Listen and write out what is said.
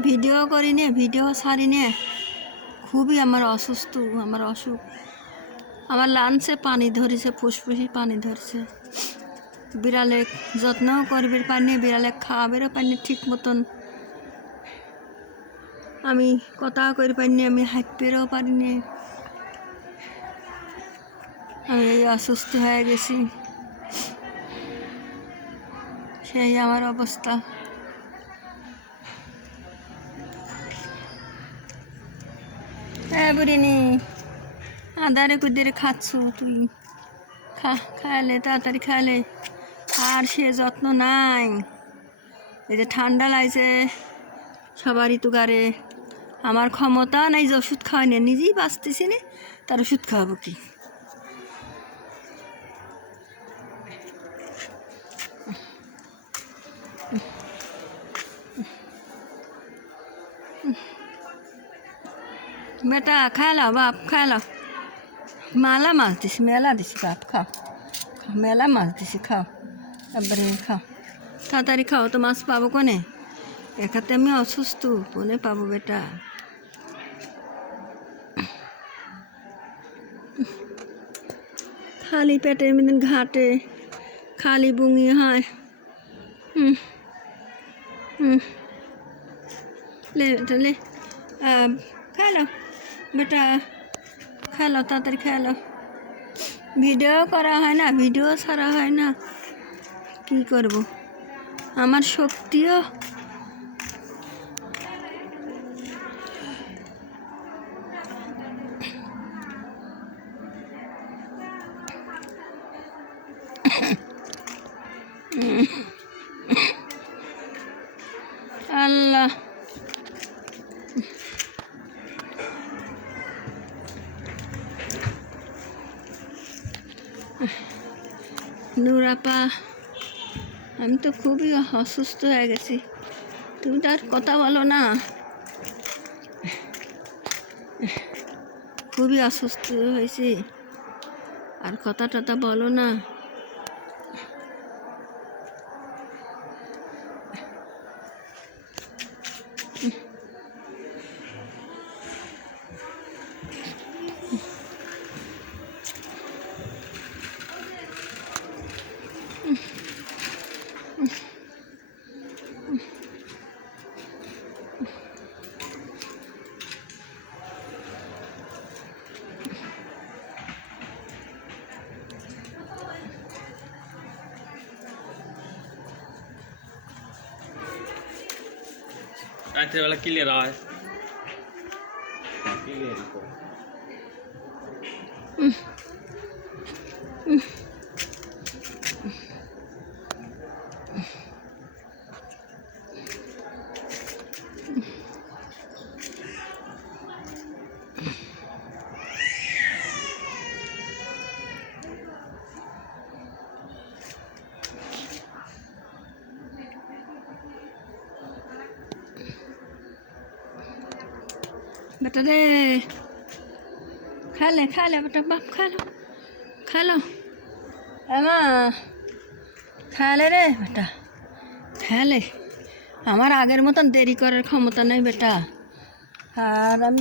Video করি নে video সারি নে খুবই আমার অসুস্থ, আমার অসুখ। আমার লাঞ্চে পানি ধরেছে ফুসফুসি পানি ধরছে। বিড়ালে যত্নও করবে পারিনি, বিড়ালে খাওয়াবেরও পারিনি ঠিক মতন। আমি কথা করে পারিনি, আমি হাঁটতেও পারিনি। আমি এই অসুস্থ হয়ে গেছি। সেই আমার অবস্থা। হ্যাঁ আদারে কুদিরে খাচ্ছ তুই? খা, খাইলে, তাড়াতাড়ি খাইলে। আর সে যত্ন নাই। এই যে ঠান্ডা লাগছে, সবারই তো গারে আমার ক্ষমতা নাই যে ওষুধ খাওয়াই নিজেই বাঁচতেছি না, তার ওষুধ খাওয়াবো কি? বেটা খাইলাও বাপ খাইলাও মালা মাছ দিছি মেলা দিছি বাপ খাও মেলা মাছ দিছি খাও এবারে খাও তাড়াতাড়ি খাও তো মাছ পাবো কোনে একাতে আমি অসুস্থ কোনে পাবো বেটা খালি পেটে মিদিন ঘাটে খালি বুঙি হয় হুম হুম লে লে খেলো বেটা খেলো তাড়াতাড়ি খেলো ভিডিও করা হয় না ভিডিও ছাড়া হয় না কি করব আমার শক্তিও আল্লাহ নুরাপা আমি তো খুবই অসুস্থ হয়ে গেছি। তুমি তো আর কথা বলো না। খুবই অসুস্থ হয়েছি। আর কথা টথা বলো না। রাত্রেবেলা ক্লিয়ার হয়। বেটা রে খালে খালে বেটা বাপ খালো খালো আমা খালে রে বেটা। খালে আমার আগের মতন দেরি করার ক্ষমতা নেই বেটা। আর আমি